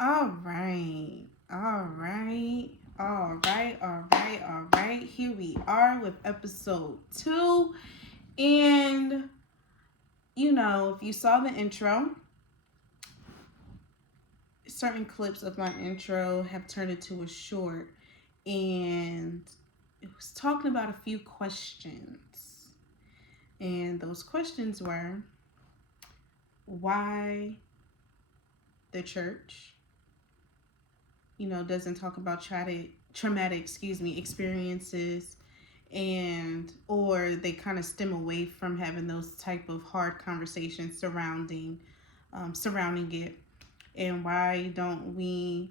All right. All right. All right. All right. All right. Here we are with episode 2. And, if you saw the intro, certain clips of my intro have turned into a short. And it was talking about a few questions. And those questions were why the church, doesn't talk about traumatic experiences, and or they kind of stem away from having those type of hard conversations surrounding it. And why don't we,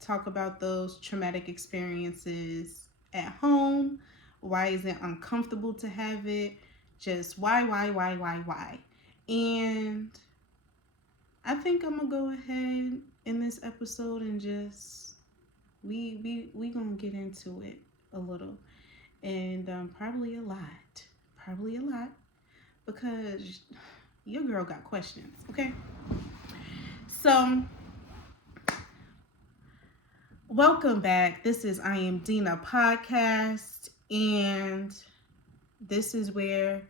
talk about those traumatic experiences at home? Why is it uncomfortable to have it? Just why? And I think I'm gonna go ahead in this episode and just we gonna get into it a little, and probably a lot, because your girl got questions. Okay, so welcome back. This is I Am Dinah podcast, and this is where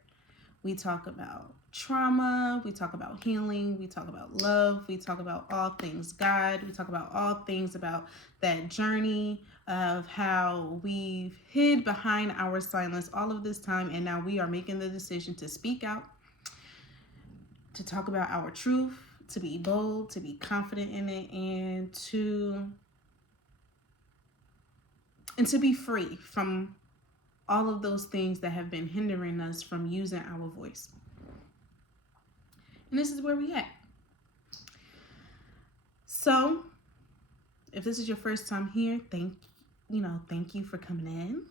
we talk about trauma, we talk about healing, we talk about love, we talk about all things God, we talk about all things about that journey of how we've hid behind our silence all of this time, and now we are making the decision to speak out, to talk about our truth, to be bold, to be confident in it, and to be free from all of those things that have been hindering us from using our voice. And this is where we at. So, if this is your first time here, thank you for coming in.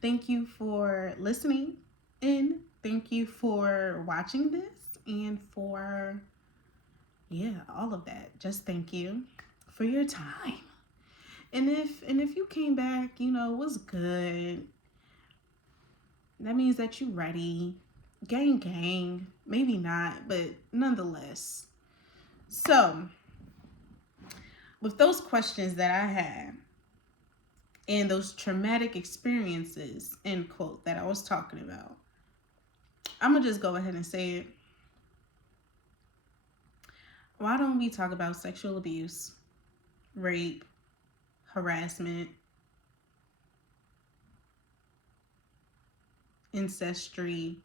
Thank you for listening in. Thank you for watching this, and for all of that. Just thank you for your time. And if you came back, it was good. That means that you ready. Gang. Maybe not, but nonetheless. So, with those questions that I had and those traumatic experiences, end quote, that I was talking about, I'm going to just go ahead and say it. Why don't we talk about sexual abuse, rape, harassment, ancestry,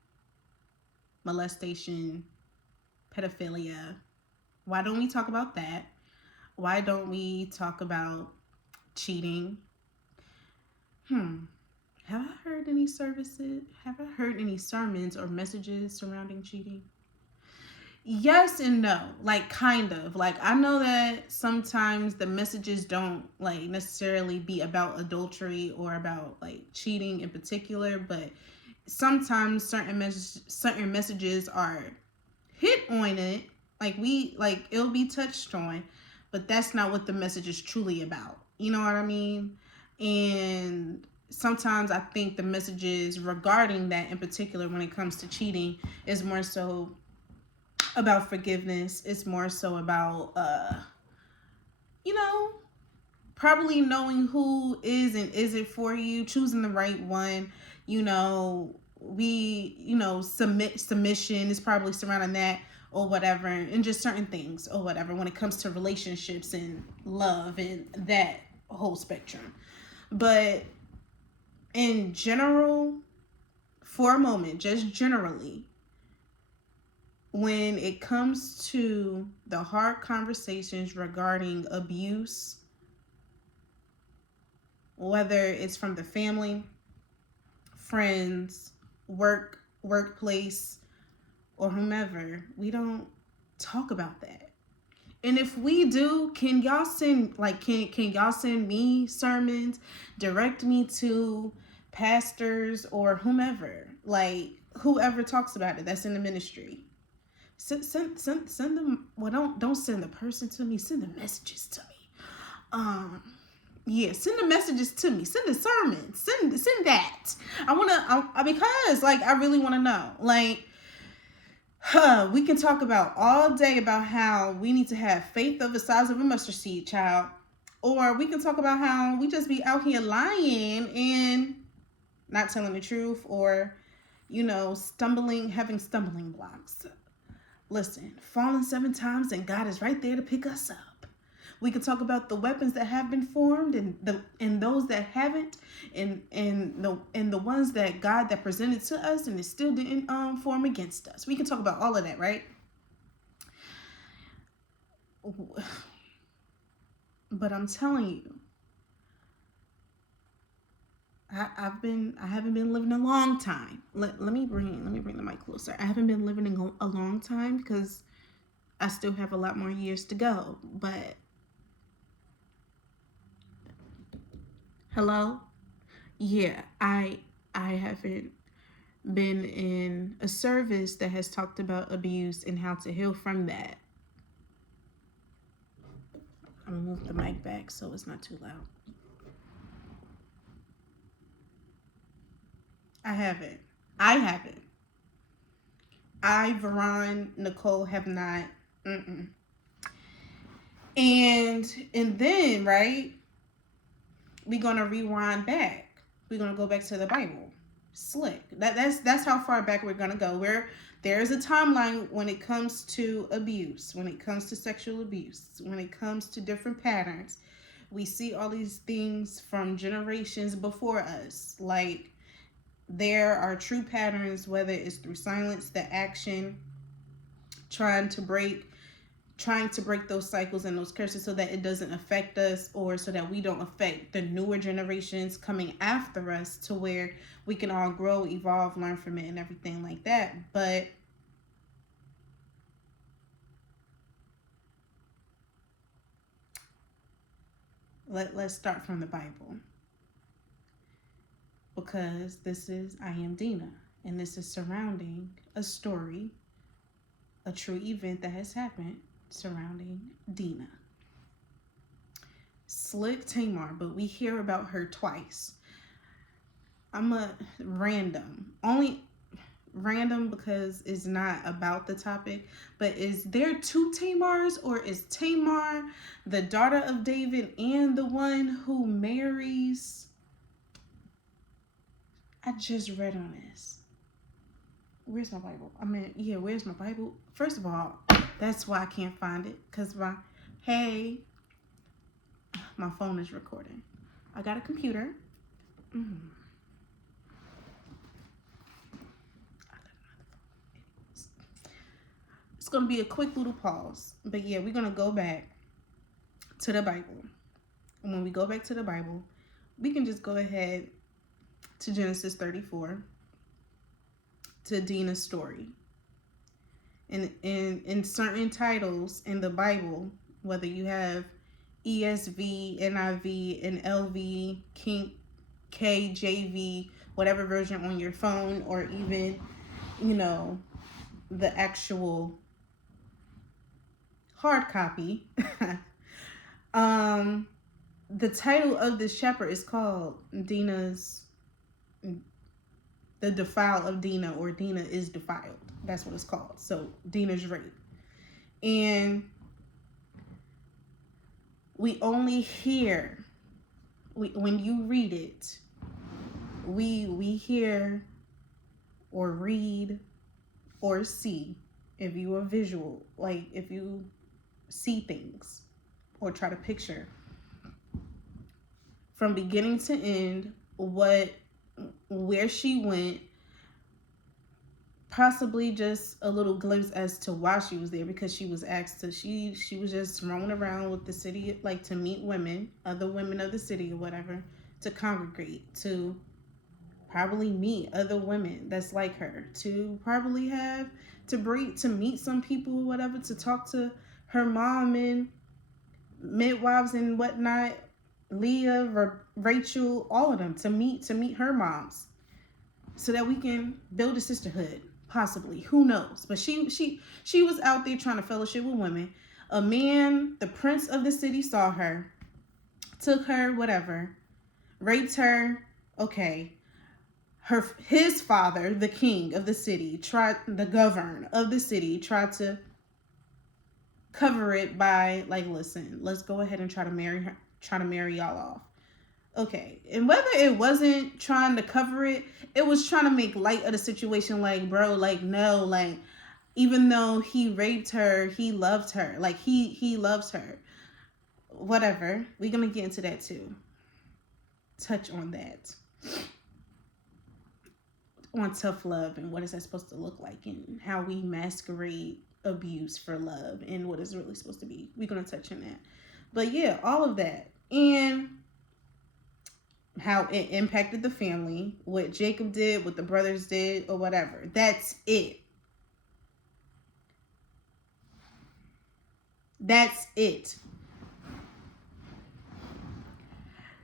molestation, pedophilia? Why don't we talk about that? Why don't we talk about cheating? Have I heard any sermons or messages surrounding cheating? Yes and no. Like, kind of. Like, I know that sometimes the messages don't like necessarily be about adultery or about like cheating in particular, but sometimes certain messages are hit on it. Like it'll be touched on, but that's not what the message is truly about. You know what I mean? And sometimes I think the messages regarding that in particular, when it comes to cheating, is more so about forgiveness. It's more so about probably knowing who is and isn't for you, choosing the right one. Submission is probably surrounding that, or whatever, and just certain things or whatever when it comes to relationships and love and that whole spectrum. But in general, for a moment, just generally, when it comes to the hard conversations regarding abuse, whether it's from the family, friends, workplace, or whomever, we don't talk about that. And if we do, can y'all send me sermons, direct me to pastors or whomever, like whoever talks about it that's in the ministry. Send them. Well, don't send the person to me. Send the messages to me. Send the messages to me. Send the sermons. Send that. Because I really want to know. Like, We can talk about all day about how we need to have faith of the size of a mustard seed, child. Or we can talk about how we just be out here lying and not telling the truth, or, having stumbling blocks. Listen, falling 7 times and God is right there to pick us up. We can talk about the weapons that have been formed and those that haven't, and the ones that God that presented to us and it still didn't form against us. We can talk about all of that, right? But I'm telling you, I haven't been living a long time. Let me bring the mic closer. I haven't been living a long time because I still have a lot more years to go. But hello, yeah, I haven't been in a service that has talked about abuse and how to heal from that. I'm gonna move the mic back so it's not too loud. I haven't. I haven't. Veron, Nicole have not. Mm-mm. And then, right, we're gonna rewind back. We're gonna go back to the Bible. Slick. That's how far back we're gonna go. Where there is a timeline when it comes to abuse, when it comes to sexual abuse, when it comes to different patterns. We see all these things from generations before us. Like, there are true patterns, whether it's through silence, the action, trying to break those cycles and those curses so that it doesn't affect us, or so that we don't affect the newer generations coming after us, to where we can all grow, evolve, learn from it and everything like that. But let's start from the Bible, because this is I Am Dinah, and this is surrounding a story, a true event that has happened surrounding Dinah. Slick Tamar, but we hear about her twice. I'm a only random because it's not about the topic, but is there two Tamars, or is Tamar the daughter of David and the one who marries? I just read on this. Where's my Bible? Where's my Bible? First of all, that's why I can't find it, because my phone is recording. I got a computer. It's going to be a quick little pause. But yeah, we're going to go back to the Bible. And when we go back to the Bible, we can just go ahead to Genesis 34, to Dinah's story. And in certain titles in the Bible, whether you have ESV, NIV, and LV, KJV, whatever version on your phone, or even, the actual hard copy, the title of this chapter is called The Defile of Dinah, or Dinah is Defiled. That's what it's called. So Dinah's rape. And we only hear, when you read it, we hear or read or see, if you are visual, like if you see things or try to picture from beginning to end where she went, possibly just a little glimpse as to why she was there, because she was asked to, she was just roaming around with the city, like to meet other women of the city or whatever, to congregate, to probably meet other women that's like her, to probably to meet some people or whatever, to talk to her mom and midwives and whatnot, Leah, Rachel, all of them, to meet her moms, so that we can build a sisterhood, possibly. Who knows? But she was out there trying to fellowship with women. A man, the prince of the city, saw her, took her, whatever, raped her. Okay, his father, the king of the city, the governor of the city, tried to cover it by like, listen, let's go ahead and try to marry y'all off. Okay, and whether it wasn't trying to cover it, it was trying to make light of the situation. Like, bro, like, no, like, even though he raped her, he loved her. Like, he loves her. Whatever. We're gonna get into that too. Touch on that. On tough love and what is that supposed to look like and how we masquerade abuse for love and what it's really supposed to be. We're gonna touch on that. But yeah, all of that. And how it impacted the family, what Jacob did, what the brothers did, or whatever. That's it. That's it.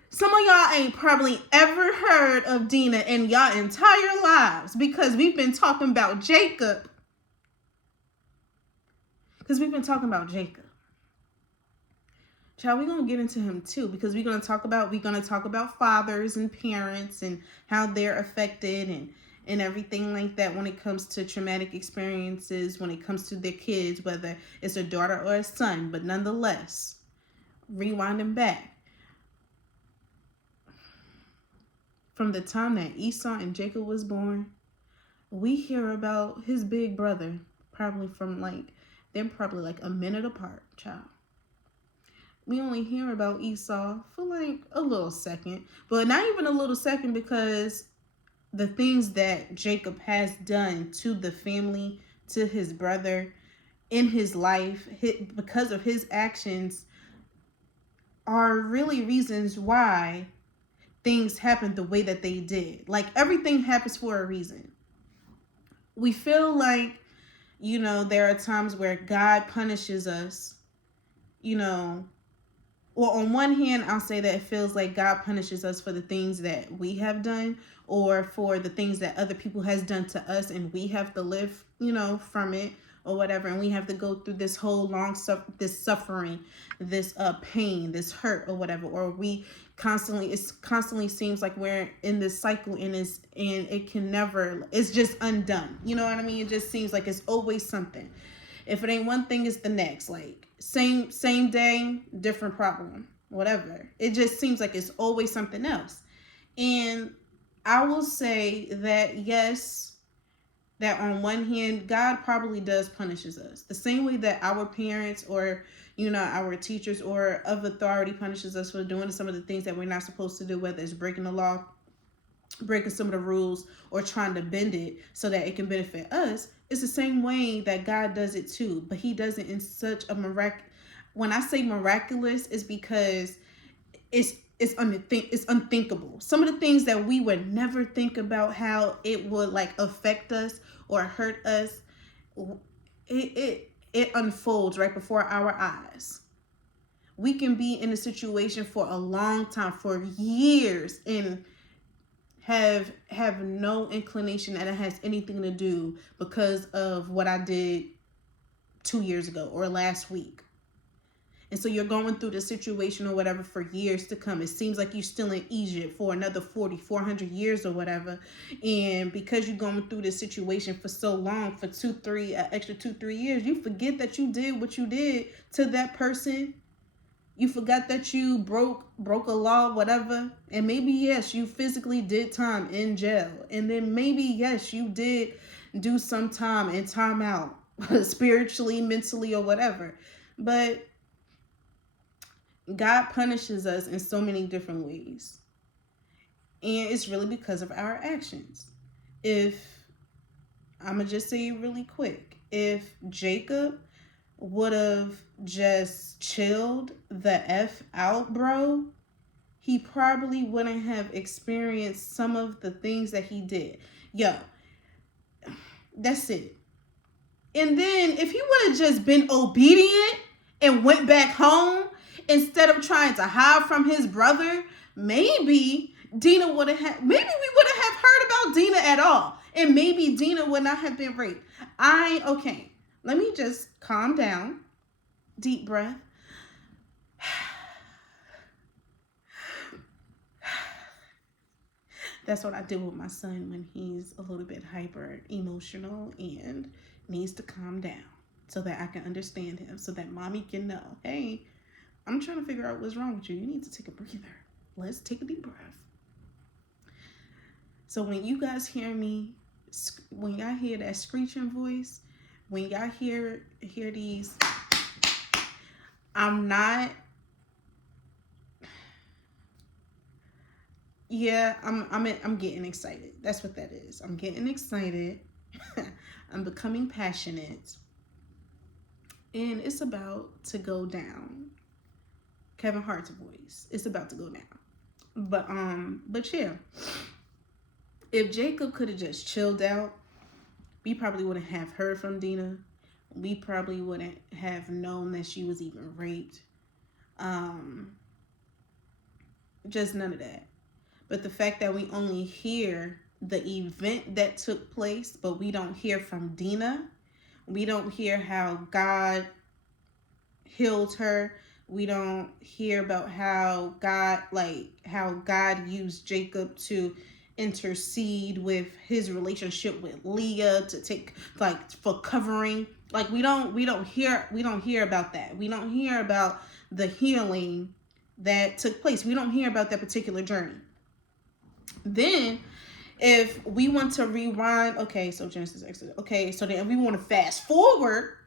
Some of y'all ain't probably ever heard of Dinah in y'all entire lives because we've been talking about Jacob. Child, we're gonna get into him too because we're gonna talk about fathers and parents and how they're affected and everything like that when it comes to traumatic experiences, when it comes to their kids, whether it's a daughter or a son. But nonetheless, rewinding back from the time that Esau and Jacob was born, we hear about his big brother they're probably like a minute apart, child. We only hear about Esau for like a little second, but not even a little second because the things that Jacob has done to the family, to his brother, in his life, because of his actions, are really reasons why things happened the way that they did. Like, everything happens for a reason. We feel like, there are times where God punishes us, well, on one hand, I'll say that it feels like God punishes us for the things that we have done or for the things that other people has done to us, and we have to live, from it or whatever, and we have to go through this whole this suffering, this pain, this hurt or whatever, or it constantly seems like we're in this cycle and it can never, it's just undone. You know what I mean? It just seems like it's always something. If it ain't one thing, it's the next. Like, same day, different problem, whatever. It just seems like it's always something else. And I will say that, yes, that on one hand, God probably does punishes us. The same way that our parents or, our teachers or of authority punishes us for doing some of the things that we're not supposed to do, whether it's breaking the law, breaking some of the rules, or trying to bend it so that it can benefit us. It's the same way that God does it too, but he does it in such a when I say miraculous, is because it's unthinkable. Some of the things that we would never think about how it would like affect us or hurt us, it unfolds right before our eyes. We can be in a situation for a long time, for years, and have no inclination that it has anything to do because of what I did 2 years ago or last week. And so you're going through the situation or whatever for years to come. It seems like you're still in Egypt for another 400 years or whatever. And because you're going through this situation for so long, for extra 2-3 years, you forget that you did what you did to that person. You forgot that you broke a law, whatever. And maybe, yes, you physically did time in jail. And then maybe, yes, you did do some time and time out, spiritually, mentally, or whatever. But God punishes us in so many different ways. And it's really because of our actions. I'm going to just say it really quick. If Jacob would have just chilled the F out, bro, he probably wouldn't have experienced some of the things that he did. Yo, that's it. And then if he would have just been obedient and went back home instead of trying to hide from his brother, maybe we wouldn't have heard about Dinah at all. And maybe Dinah would not have been raped. Okay, let me just calm down. Deep breath. That's what I do with my son when he's a little bit hyper emotional and needs to calm down so that I can understand him, so that mommy can know, hey, I'm trying to figure out what's wrong with you. You need to take a breather. Let's take a deep breath. So when you guys hear me, when y'all hear that screeching voice, when y'all hear these, I'm not. Yeah, I'm getting excited. That's what that is. I'm getting excited. I'm becoming passionate, and it's about to go down. Kevin Hart's voice. It's about to go down. But yeah, if Jacob could have just chilled out, we probably wouldn't have heard from Dinah. We probably wouldn't have known that she was even raped. Um, just none of that. But the fact that we only hear the event that took place, but we don't hear from Dinah, we don't hear how God healed her. We don't hear about how God used Jacob to intercede with his relationship with Leah to take for covering. Like we don't hear about that. We don't hear about the healing that took place. We don't hear about that particular journey. Then if we want to rewind, okay, so Genesis, Exodus, okay, so then if we want to fast forward,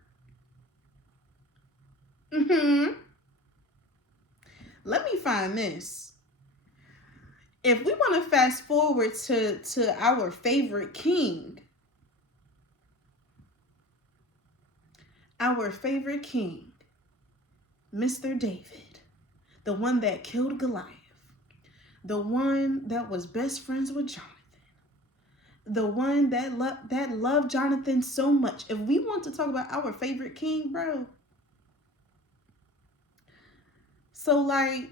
let me find this. If we want to fast forward to our favorite king, Mr. David, the one that killed Goliath, the one that was best friends with Jonathan, the one that loved Jonathan so much. If we want to talk about our favorite king, bro, so like,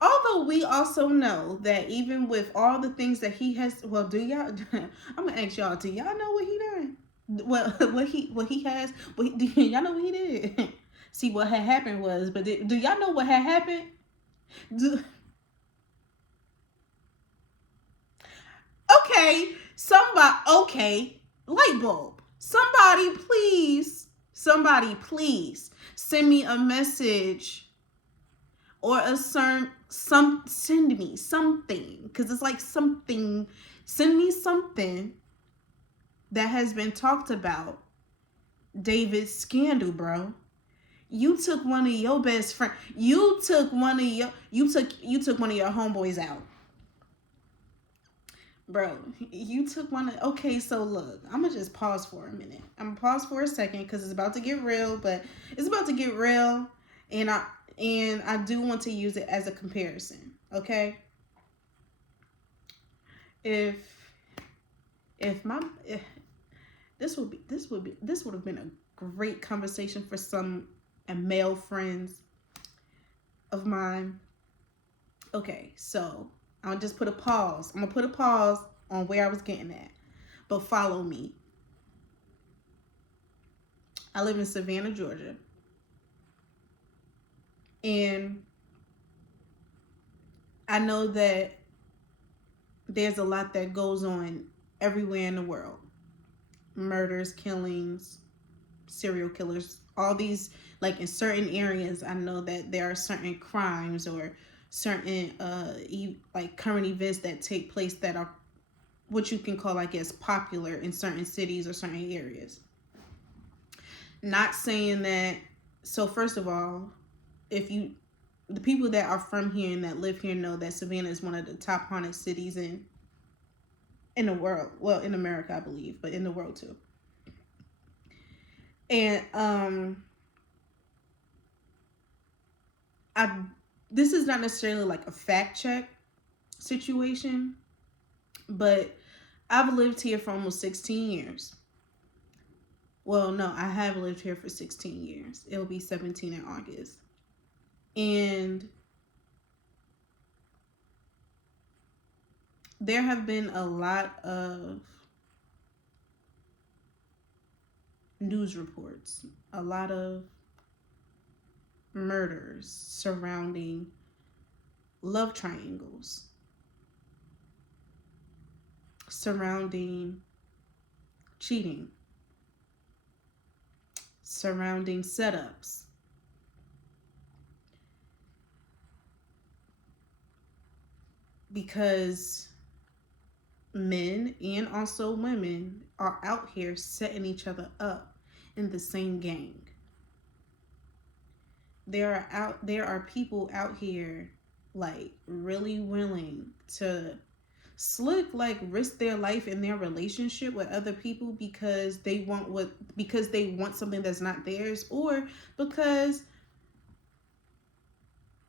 although we also know that even with all the things that he has, well, do y'all? I'm gonna ask y'all. Do y'all know what he done? Well, what he has? Do y'all know what he did? See, what had happened was, but do y'all know what had happened? Okay, okay, light bulb. Somebody please send me a message or send me something, because it's like something. Send me something that has been talked about David's scandal, bro. You took one of your best friend. You took one of your homeboys out. Bro, you took one of, okay, so look, I'm gonna just pause for a minute. I'm gonna pause for a second because it's about to get real, but it's about to get real, and I do want to use it as a comparison, okay? If if this would have been a great conversation for some male friends of mine. Okay, so I'll just put a pause. I'm gonna put a pause on where I was getting at, but follow me. I live in Savannah, Georgia, and I know that there's a lot that goes on everywhere in the world. Murders, killings, serial killers, all these, like in certain areas, I know that there are certain crimes or certain like current events that take place that are what you can call, I guess, popular in certain cities or certain areas. Not saying that. So first of all, if you the people that are from here and that live here know that Savannah is one of the top haunted cities in the world. Well, in America, I believe, but in the world too. And I this is not necessarily like a fact check situation, but I've lived here for almost 16 years. Well, no, I have lived here for 16 years. It'll be 17 in August. And there have been a lot of news reports, a lot of murders surrounding love triangles surrounding cheating, surrounding setups. Because men and also women are out here setting each other up in the same gang. There are people out here like really willing to slick like risk their life in their relationship with other people because they want something that's not theirs, or because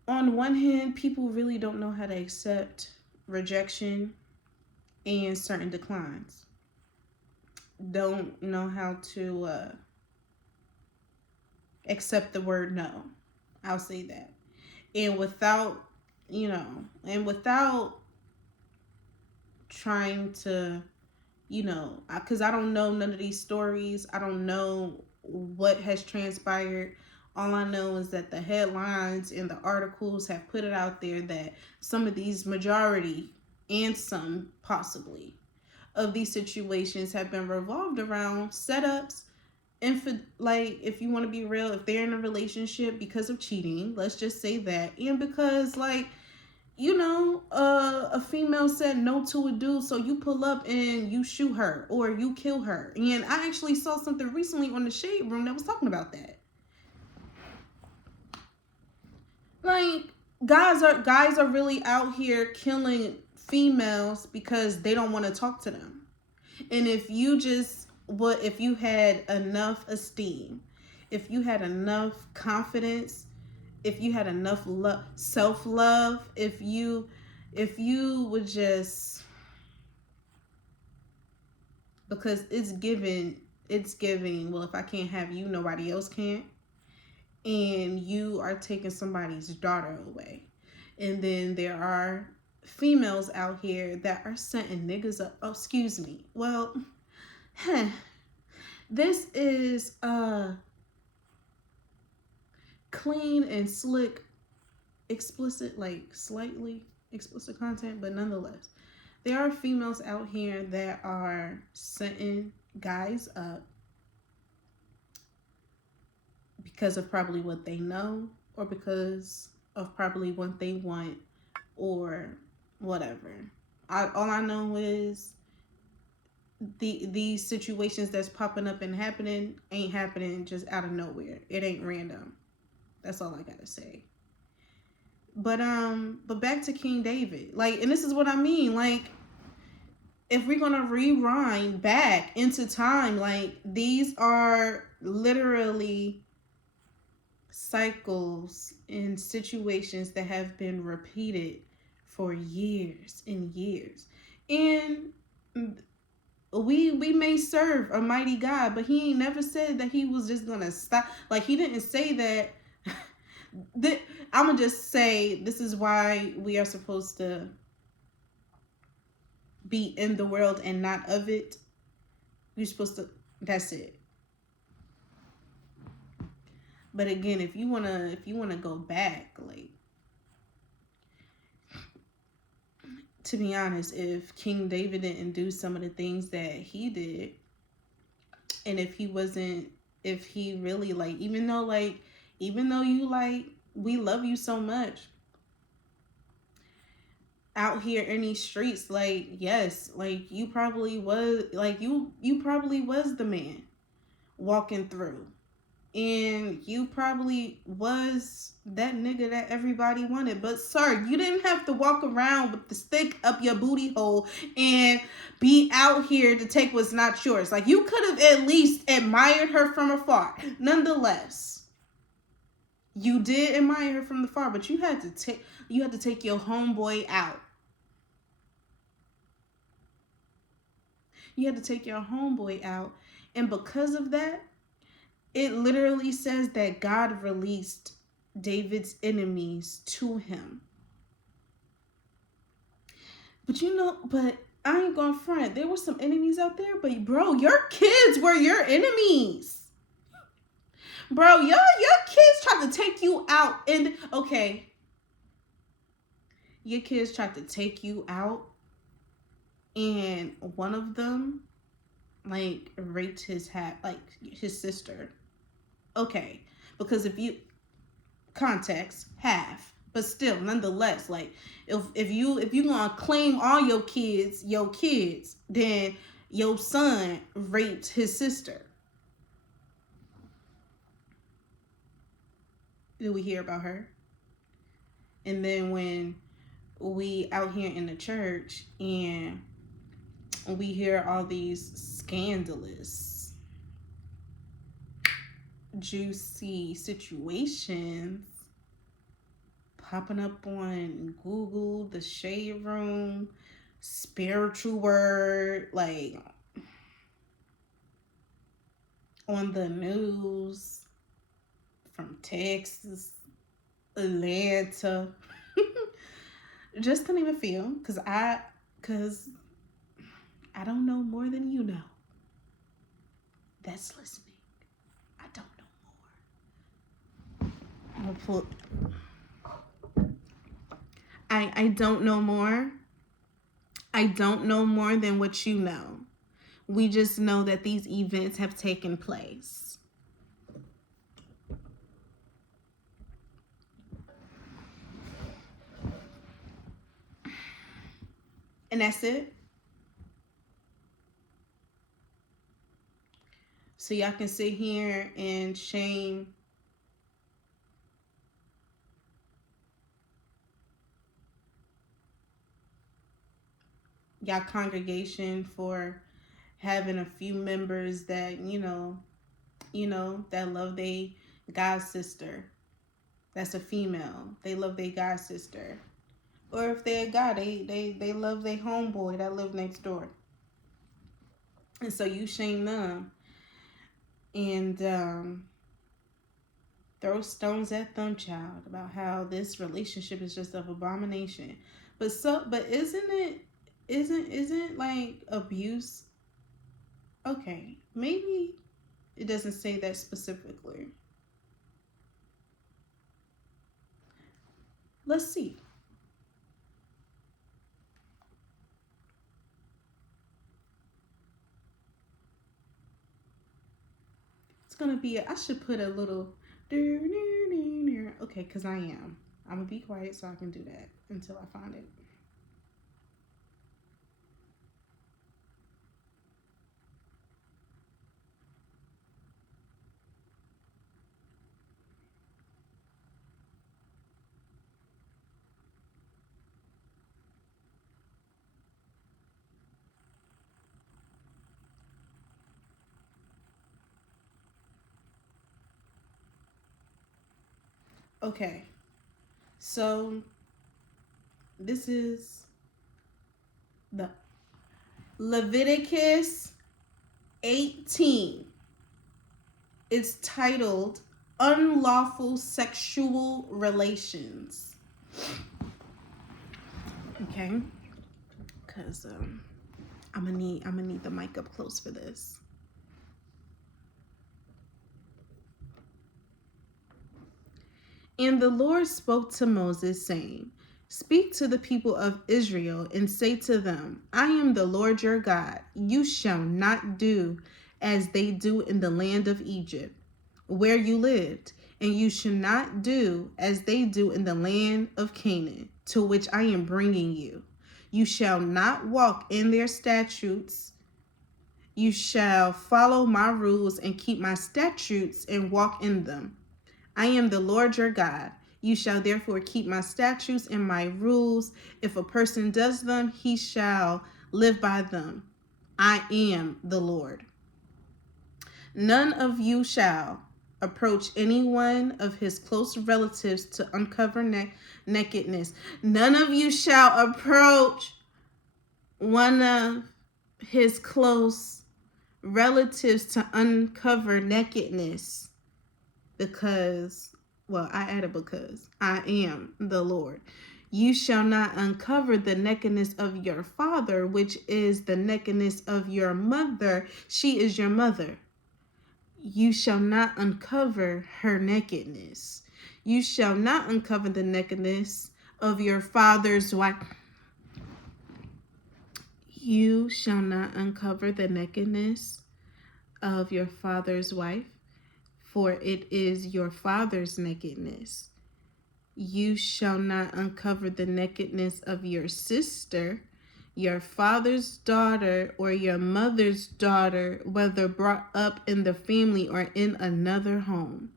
on one hand people really don't know how to accept rejection and certain declines, don't know how to accept the word no. I'll say that. And without, and without trying to, because I don't know none of these stories. I don't know what has transpired. All I know is that the headlines and the articles have put it out there that some of these majority, and some possibly, of these situations have been revolved around setups. Like, if you want to be real, if they're in a relationship because of cheating, let's just say that, and because like, a female said no to a dude, so you pull up and you shoot her or you kill her. And I actually saw something recently on the Shade Room that was talking about that. Like, guys are really out here killing females because they don't want to talk to them. And if you had enough esteem, if you had enough confidence, if you had enough self-love, if you would just, because it's giving, well, if I can't have you, nobody else can. And you are taking somebody's daughter away. And then there are females out here that are setting niggas up. Oh, excuse me. Well, this is clean and slick, explicit, like slightly explicit content, but nonetheless, there are females out here that are setting guys up because of probably what they know, or because of probably what they want, or whatever. All I know is these situations that's popping up and happening ain't happening just out of nowhere. It ain't random. That's all I gotta say. But back to King David. Like, and this is what I mean. Like, if we're gonna rewind back into time, like, these are literally cycles and situations that have been repeated for years and years. And we may serve a mighty God, but he ain't never said that he was just gonna stop. Like, he didn't say that. I'm gonna just say, this is why we are supposed to be in the world and not of it. You're supposed to, that's it. But again, if you wanna go back, like, to be honest, if King David didn't do some of the things that he did, and if he really, like, even though you, like, we love you so much out here in these streets, like, yes, like, you probably was, like, you probably was the man walking through, and you probably was that nigga that everybody wanted. But sir, you didn't have to walk around with the stick up your booty hole and be out here to take what's not yours. Like, you could have at least admired her from afar. Nonetheless, you did admire her from afar, but you had to take your homeboy out. You had to take your homeboy out. And because of that, it literally says that God released David's enemies to him. But I ain't gonna front. There were some enemies out there, but bro, your kids were your enemies. Bro, your kids tried to take you out. And okay, your kids tried to take you out and one of them like raped his sister. Okay. Because if you context half, but still nonetheless, like if you gonna claim all your kids, then your son raped his sister. Did we hear about her? And then when we out here in the church and we hear all these scandalous, juicy situations popping up on Google, the Shade Room, Spiritual Word, like on the news from Texas, Atlanta. Just don't even feel because I don't know more than you know. That's listening. I don't know more. I don't know more. I don't know more than what you know. We just know that these events have taken place. And that's it. So y'all can sit here and shame y'all congregation for having a few members that that love their god sister. That's a female. They love their god sister. Or if they're a guy, they love their homeboy that live next door. And so you shame them and throw stones at them, child, about how this relationship is just of abomination. But isn't like abuse? Okay, maybe it doesn't say that specifically. Let's see. It's gonna be. I should put a little. Okay, because I am. I'm gonna be quiet so I can do that until I find it. Okay, so this is the Leviticus 18. It's titled Unlawful Sexual Relations. Okay, because I'm gonna need the mic up close for this. And the Lord spoke to Moses, saying, Speak to the people of Israel and say to them, I am the Lord your God. You shall not do as they do in the land of Egypt, where you lived, and you shall not do as they do in the land of Canaan, to which I am bringing you. You shall not walk in their statutes. You shall follow my rules and keep my statutes and walk in them. I am the Lord your God. You shall therefore keep my statutes and my rules. If a person does them, he shall live by them. I am the Lord. None of you shall approach any one of his close relatives to uncover nakedness. None of you shall approach one of his close relatives to uncover nakedness. Because I added because I am the Lord. You shall not uncover the nakedness of your father, which is the nakedness of your mother. She is your mother. You shall not uncover her nakedness. You shall not uncover the nakedness of your father's wife. You shall not uncover the nakedness of your father's wife, for it is your father's nakedness. You shall not uncover the nakedness of your sister, your father's daughter, or your mother's daughter, whether brought up in the family or in another home.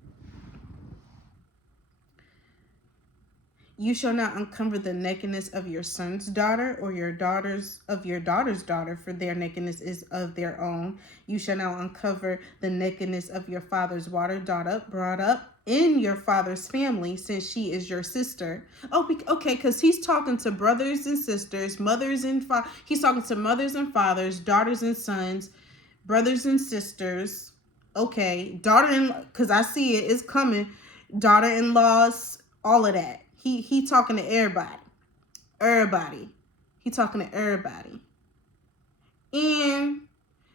You shall not uncover the nakedness of your son's daughter or your daughter's daughter, for their nakedness is of their own. You shall not uncover the nakedness of your father's daughter brought up in your father's family, since she is your sister. Oh, okay, because he's talking to brothers and sisters, mothers and he's talking to mothers and fathers, daughters and sons, brothers and sisters. Okay, daughter-in-law, because I see it's coming. Daughter-in-laws, all of that. He talking to everybody. Everybody. He talking to everybody. And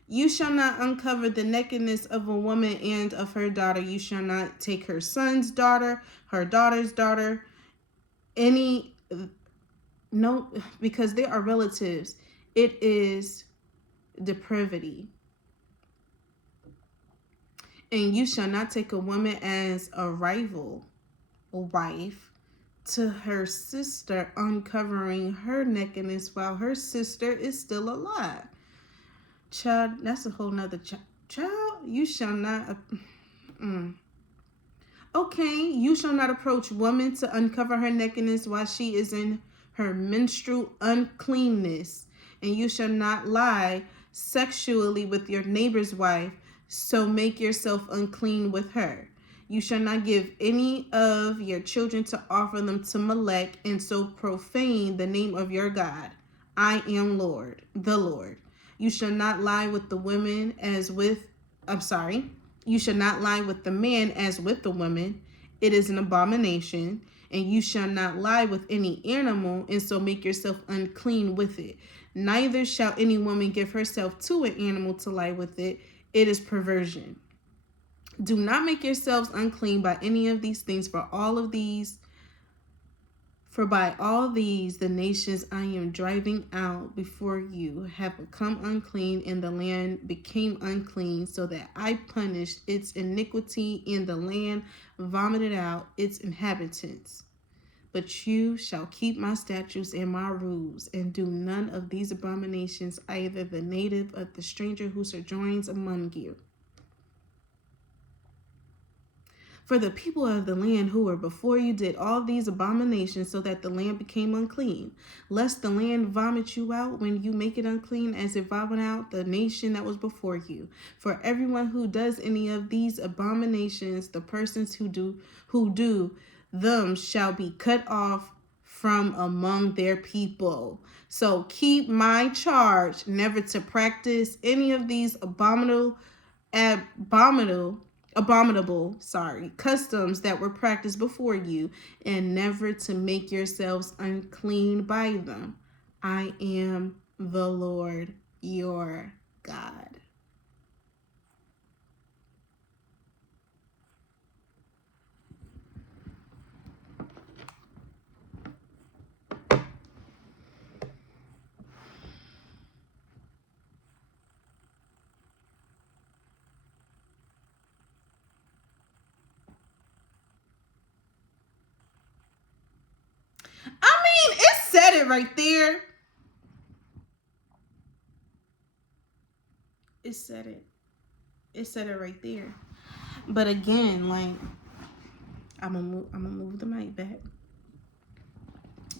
you shall not uncover the nakedness of a woman and of her daughter. You shall not take her son's daughter, her daughter's daughter, no, because they are relatives. It is depravity. And you shall not take a woman as a rival wife to her sister, uncovering her nakedness while her sister is still alive. Child, that's a whole nother child. You shall not. Okay, you shall not approach woman to uncover her nakedness while she is in her menstrual uncleanness, and you shall not lie sexually with your neighbor's wife, so make yourself unclean with her. You shall not give any of your children to offer them to Molech, and so profane the name of your God. I am Lord, the Lord. You shall not lie with the women as with, you shall not lie with the man as with the woman. It is an abomination. And you shall not lie with any animal, and so make yourself unclean with it. Neither shall any woman give herself to an animal to lie with it. It is perversion. Do not make yourselves unclean by any of these things, for by all these the nations I am driving out before you have become unclean, and the land became unclean, so that I punished its iniquity, and the land vomited out its inhabitants. But you shall keep my statutes and my rules, and do none of these abominations, either the native or the stranger who sojourns among you. For the people of the land who were before you did all these abominations, so that the land became unclean, lest the land vomit you out when you make it unclean, as it vomited out the nation that was before you. For everyone who does any of these abominations, the persons who do them shall be cut off from among their people. So keep my charge never to practice any of these abominable customs that were practiced before you, and never to make yourselves unclean by them. I am the Lord your God. I mean, it said it right there. It said it. It said it right there. But again, like, I'm gonna move the mic back.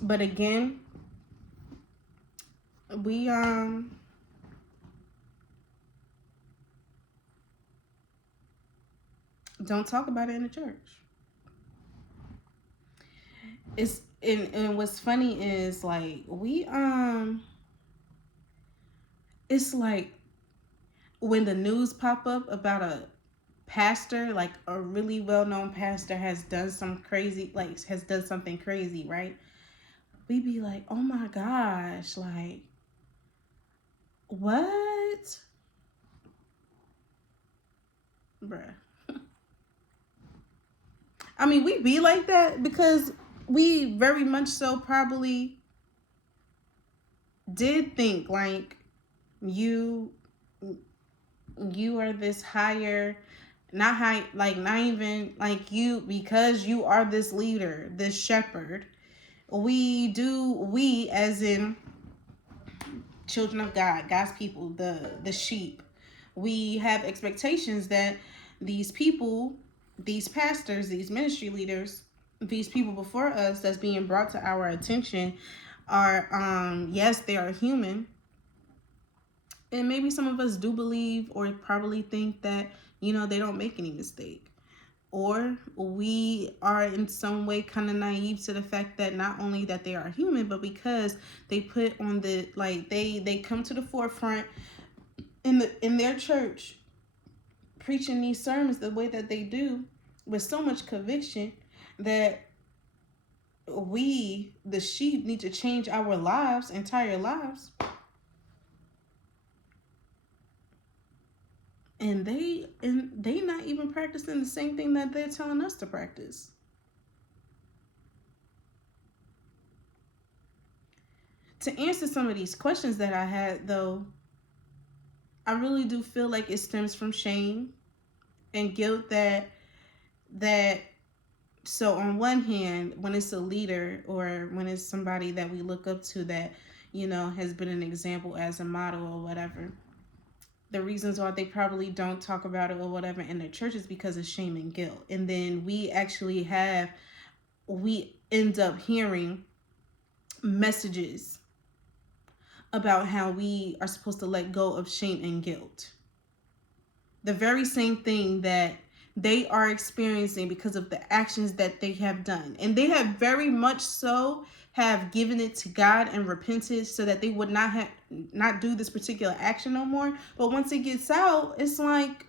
But again, we don't talk about it in the church. It's and what's funny is, like, we it's like when the news pop up about a pastor, like a really well-known pastor has done something crazy, right? We be like, oh my gosh, like, what? Bruh. I mean, we be like that because we very much so probably did think like you you are this higher, not high, like not even like you, because you are this leader, this shepherd. We as in children of God, God's people, the sheep, we have expectations that these people, these pastors, these ministry leaders, these people before us that's being brought to our attention are, yes, they are human. And maybe some of us do believe or probably think that, they don't make any mistake. Or we are in some way kind of naive to the fact that not only that they are human, but because they put on the, like, they come to the forefront in their church preaching these sermons the way that they do, with so much conviction, that we, the sheep, need to change our lives, entire lives. And they not even practicing the same thing that they're telling us to practice. To answer some of these questions that I had, though, I really do feel like it stems from shame and guilt. That so on one hand, when it's a leader or when it's somebody that we look up to that, has been an example as a model or whatever, the reasons why they probably don't talk about it or whatever in their church is because of shame and guilt. And then we end up hearing messages about how we are supposed to let go of shame and guilt. The very same thing that they are experiencing because of the actions that they have done. And they have very much so have given it to God and repented so that they would not do this particular action no more. But once it gets out, it's like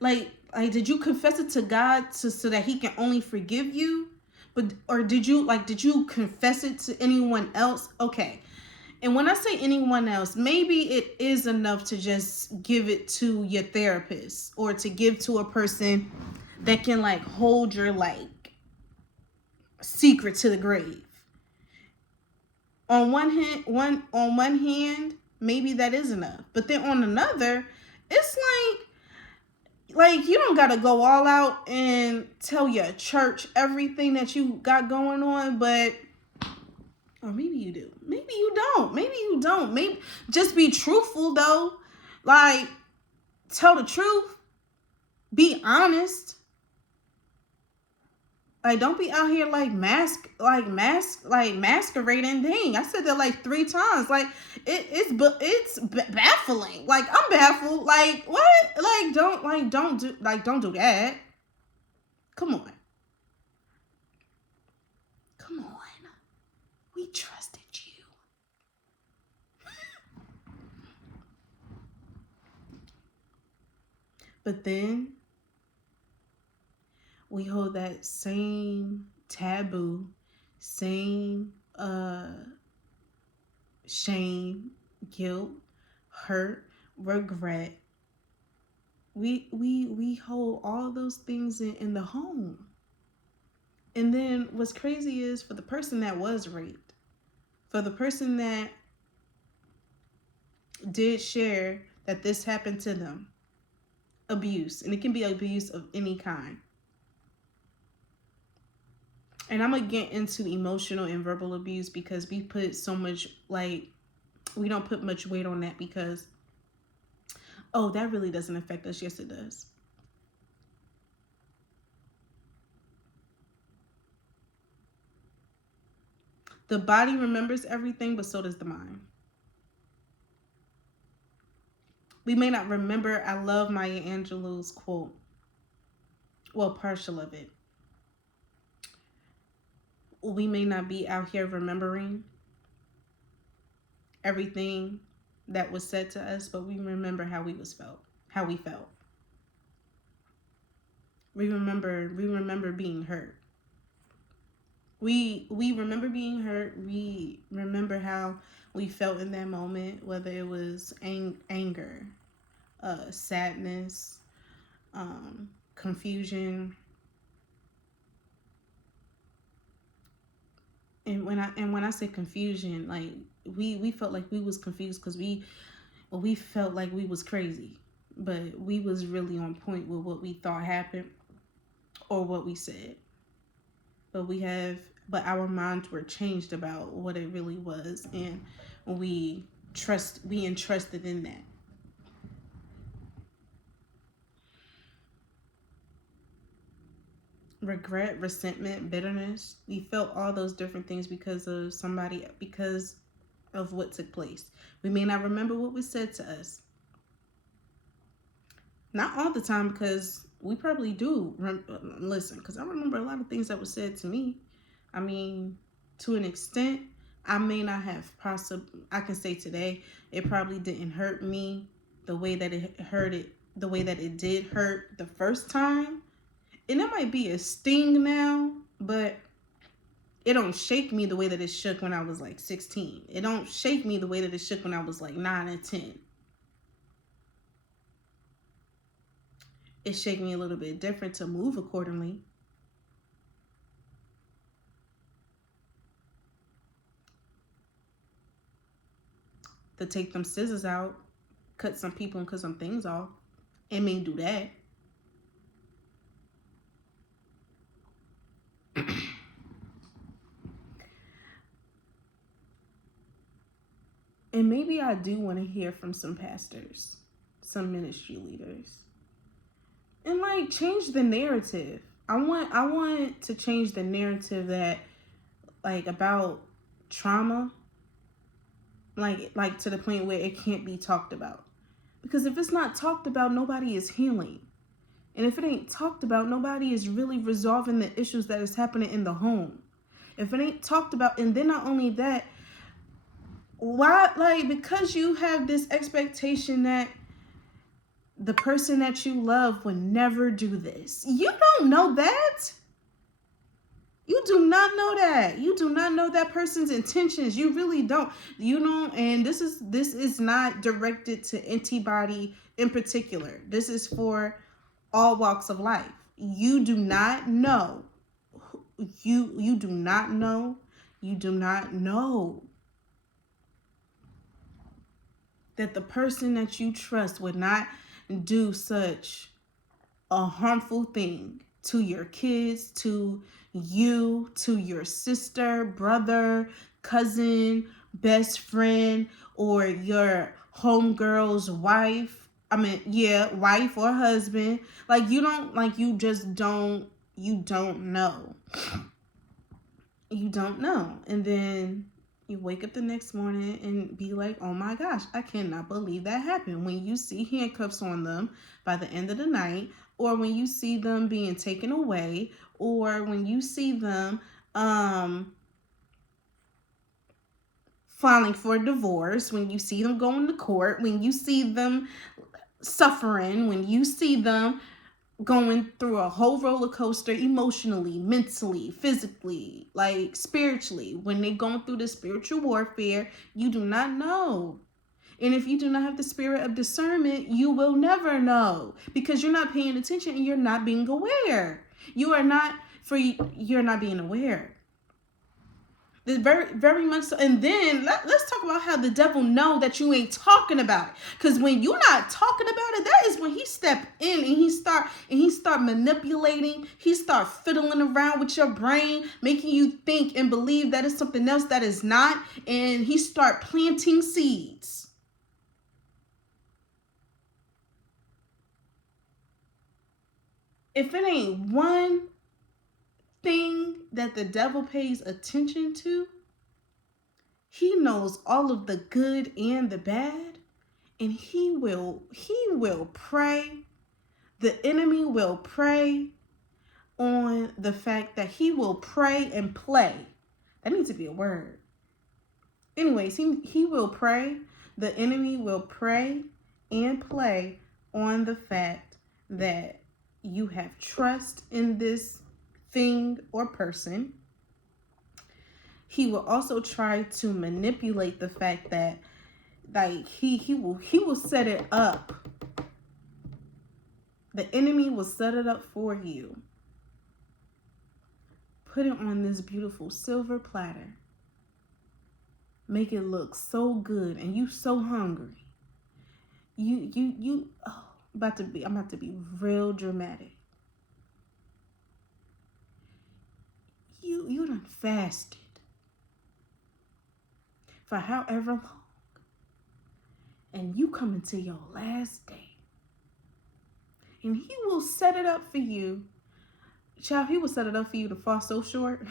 did you confess it to God so that he can only forgive you? But or did you confess it to anyone else? Okay. And when I say anyone else, maybe it is enough to just give it to your therapist or to give to a person that can like hold your like secret to the grave. On one hand, maybe that is enough. But then on another, it's like you don't gotta go all out and tell your church everything that you got going on, but or maybe you do. Maybe you don't. Maybe you don't. Maybe just be truthful though. Like tell the truth. Be honest. Like don't be out here like masquerading. Dang, I said that like 3 times. Like it's baffling. Like I'm baffled. Like what? Don't do that. Come on. Come on. We trusted you. But then we hold that same taboo, same shame, guilt, hurt, regret. We hold all those things in the home. And then what's crazy is for the person that was raped, for the person that did share that this happened to them, abuse, and it can be abuse of any kind. And I'm gonna get into emotional and verbal abuse because we put so much we don't put much weight on that because that really doesn't affect us. Yes, it does. The body remembers everything, but so does the mind. We may not remember. I love Maya Angelou's quote. Well, partial of it. We may not be out here remembering everything that was said to us, but we remember how how we felt. We remember being hurt. We remember being hurt. We remember how we felt in that moment, whether it was anger, sadness, confusion, And when I say confusion, like we felt like we was confused because we felt like we was crazy, but we was really on point with what we thought happened or what we said. But but our minds were changed about what it really was, and we we entrusted in that. Regret, resentment, bitterness. We felt all those different things because of what took place. We may not remember what was said to us. Not all the time, because we probably do listen, because I remember a lot of things that were said to me. I mean, to an extent, I may not have I can say today, it probably didn't hurt me the way that the way that it did hurt the first time. And it might be a sting now, but it don't shake me the way that it shook when I was like 16. It don't shake me the way that it shook when I was like 9 and 10. It shake me a little bit different to move accordingly. To take them scissors out, cut some people and cut some things off. It may do that. And maybe I do want to hear from some pastors, some ministry leaders. And like change the narrative. I want to change the narrative that like about trauma, like to the point where it can't be talked about. Because if it's not talked about, nobody is healing. And if it ain't talked about, nobody is really resolving the issues that is happening in the home. If it ain't talked about, and then not only that, why, like, because you have this expectation that the person that you love would never do this. You don't know that. You do not know that. You do not know that person's intentions. You really don't. You don't. And this is not directed to anybody in particular. This is for all walks of life. You do not know. You do not know. You do not know that the person that you trust would not do such a harmful thing to your kids, to you, to your sister, brother, cousin, best friend, or your homegirl's wife. I mean, yeah, wife or husband. Like you just you don't know. You don't know. And then you wake up the next morning and be like, oh my gosh, I cannot believe that happened. When you see handcuffs on them by the end of the night, or when you see them being taken away, or when you see them filing for divorce, when you see them going to court, when you see them suffering, when you see them going through a whole roller coaster emotionally, mentally, physically, like spiritually, when they're going through the spiritual warfare, you do not know. And if you do not have the spirit of discernment, you will never know, because you're not paying attention and you're not being aware. You're not being aware. Very, very much so. And then let's talk about how the devil know that you ain't talking about it. Because when you're not talking about it, that is when he step in and he start manipulating. He start fiddling around with your brain, making you think and believe that it's something else that is not. And he start planting seeds. If it ain't one thing that the devil pays attention to, he knows all of the good and the bad, and he will pray. The enemy will prey on the fact that he will pray and play. That needs to be a word. Anyways, he will pray. The enemy will pray and play on the fact that you have trust in this thing or person. He will also try to manipulate the fact that like he will set it up. The enemy will set it up for you. Put it on this beautiful silver platter. make it look so good, and you so hungry. You oh, I'm about to be real dramatic. You done fasted for however long, and you come into your last day, and he will set it up for you. Child, he will set it up for you to fall so short.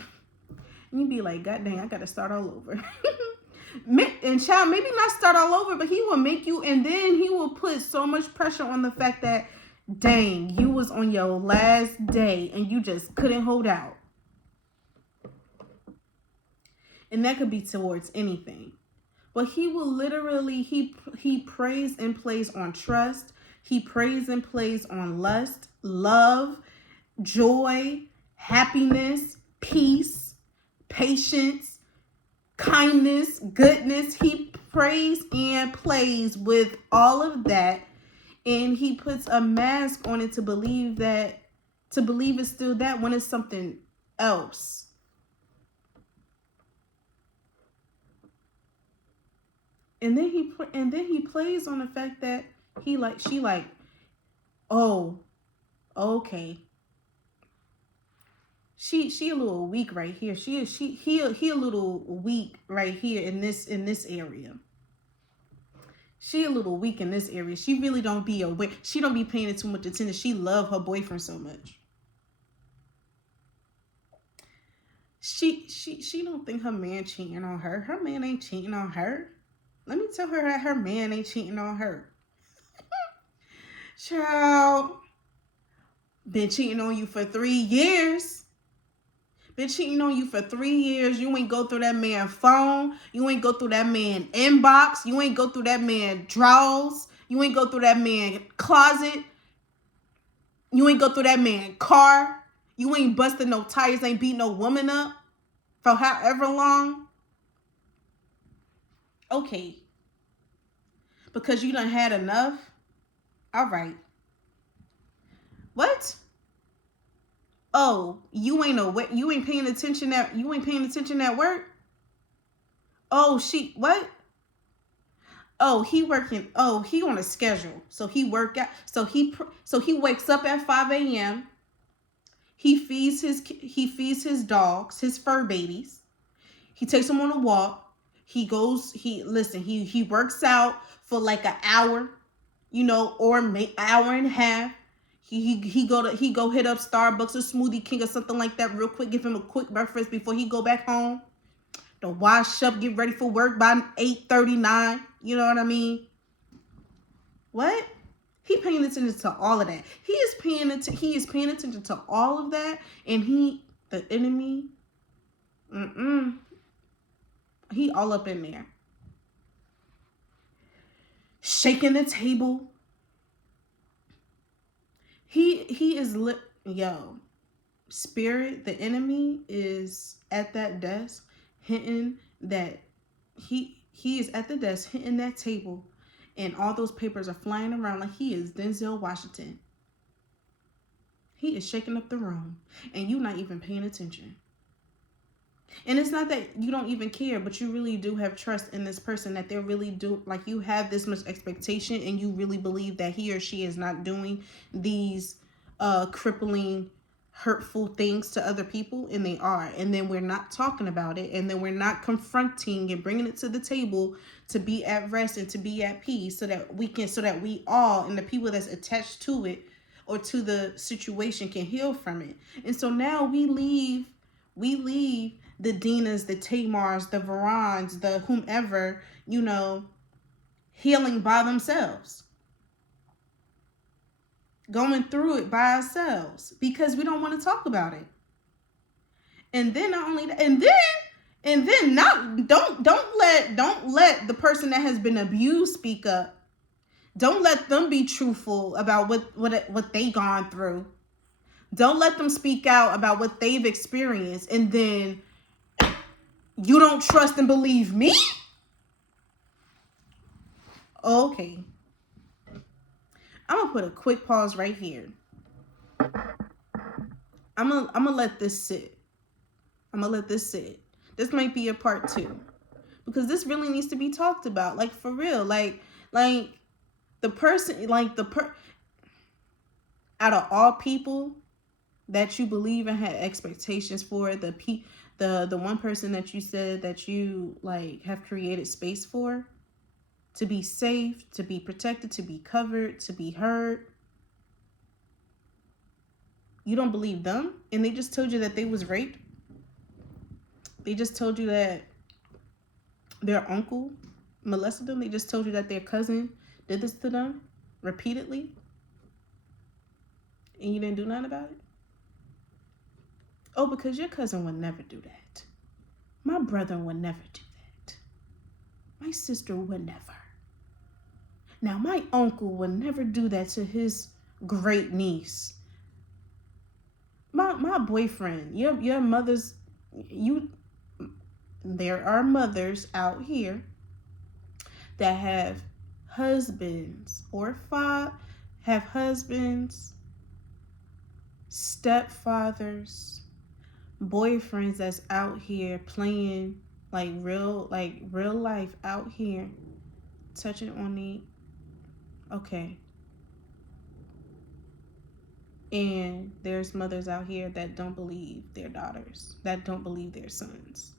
And you be like, God dang, I gotta start all over. And child, maybe not start all over, but he will make you, and then he will put so much pressure on the fact that, dang, you was on your last day and you just couldn't hold out. And that could be towards anything. But he will literally, he prays and plays on trust. He prays and plays on lust, love, joy, happiness, peace, patience, kindness, goodness. He prays and plays with all of that, and he puts a mask on it to believe it's still that when it's something else. And then he plays on the fact that she like, oh, okay. She a little weak right here. He a little weak right here in this area. She a little weak in this area. She really don't be aware. She don't be paying too much attention. She love her boyfriend so much. She don't think her man cheating on her. Her man ain't cheating on her. Let me tell her that her man ain't cheating on her. Child, been cheating on you for 3 years. Been cheating on you for 3 years. You ain't go through that man's phone. You ain't go through that man's inbox. You ain't go through that man's drawers. You ain't go through that man's closet. You ain't go through that man's car. You ain't busted no tires. Ain't beat no woman up for however long. Okay. Because you done had enough. All right. What? Oh, you ain't paying attention at work? Oh, what? Oh, he working. Oh, he on a schedule. So he work out. So he wakes up at 5 a.m. He feeds his dogs, his fur babies. He takes them on a walk. He works out for like an hour, or hour and a half. He go hit up Starbucks or Smoothie King or something like that real quick. Give him a quick breakfast before he go back home. To wash up, get ready for work by 8:39. You know what I mean? What? He paying attention to all of that. He is paying attention to all of that, and the enemy, he all up in there, shaking the table. He is spirit. The enemy is at that desk, hitting that. He is at the desk hitting that table, and all those papers are flying around like he is Denzel Washington. He is shaking up the room, and you're not even paying attention. And it's not that you don't even care, but you really do have trust in this person, that they really do, like, you have this much expectation, and you really believe that he or she is not doing these crippling, hurtful things to other people, and they are. And then we're not talking about it, and then we're not confronting and bringing it to the table to be at rest and to be at peace, so that we all, and the people that's attached to it or to the situation, can heal from it. And so now we leave the Dinahs, the Tamars, the Verons, the whomever, healing by themselves. Going through it by ourselves because we don't want to talk about it. And then not only that, and then don't let the person that has been abused speak up. Don't let them be truthful about what they gone through. Don't let them speak out about what they've experienced, and then you don't trust and believe me? Okay. I'm going to put a quick pause right here. I'm gonna let this sit. This might be a part 2. because this really needs to be talked about, like for real. Like the person, like out of all people that you believe and had expectations for, the one person that you said that you like have created space for, to be safe, to be protected, to be covered, to be heard, you don't believe them, and they just told you that they was raped. They just told you that their uncle molested them. They just told you that their cousin did this to them repeatedly, and you didn't do nothing about it. Oh, because your cousin would never do that. My brother would never do that. My sister would never. Now, my uncle would never do that to his great niece. My boyfriend, your mother's, you. There are mothers out here that have husbands or have husbands, stepfathers, boyfriends that's out here playing like real life out here, touching on the okay. And there's mothers out here that don't believe their daughters, that don't believe their sons.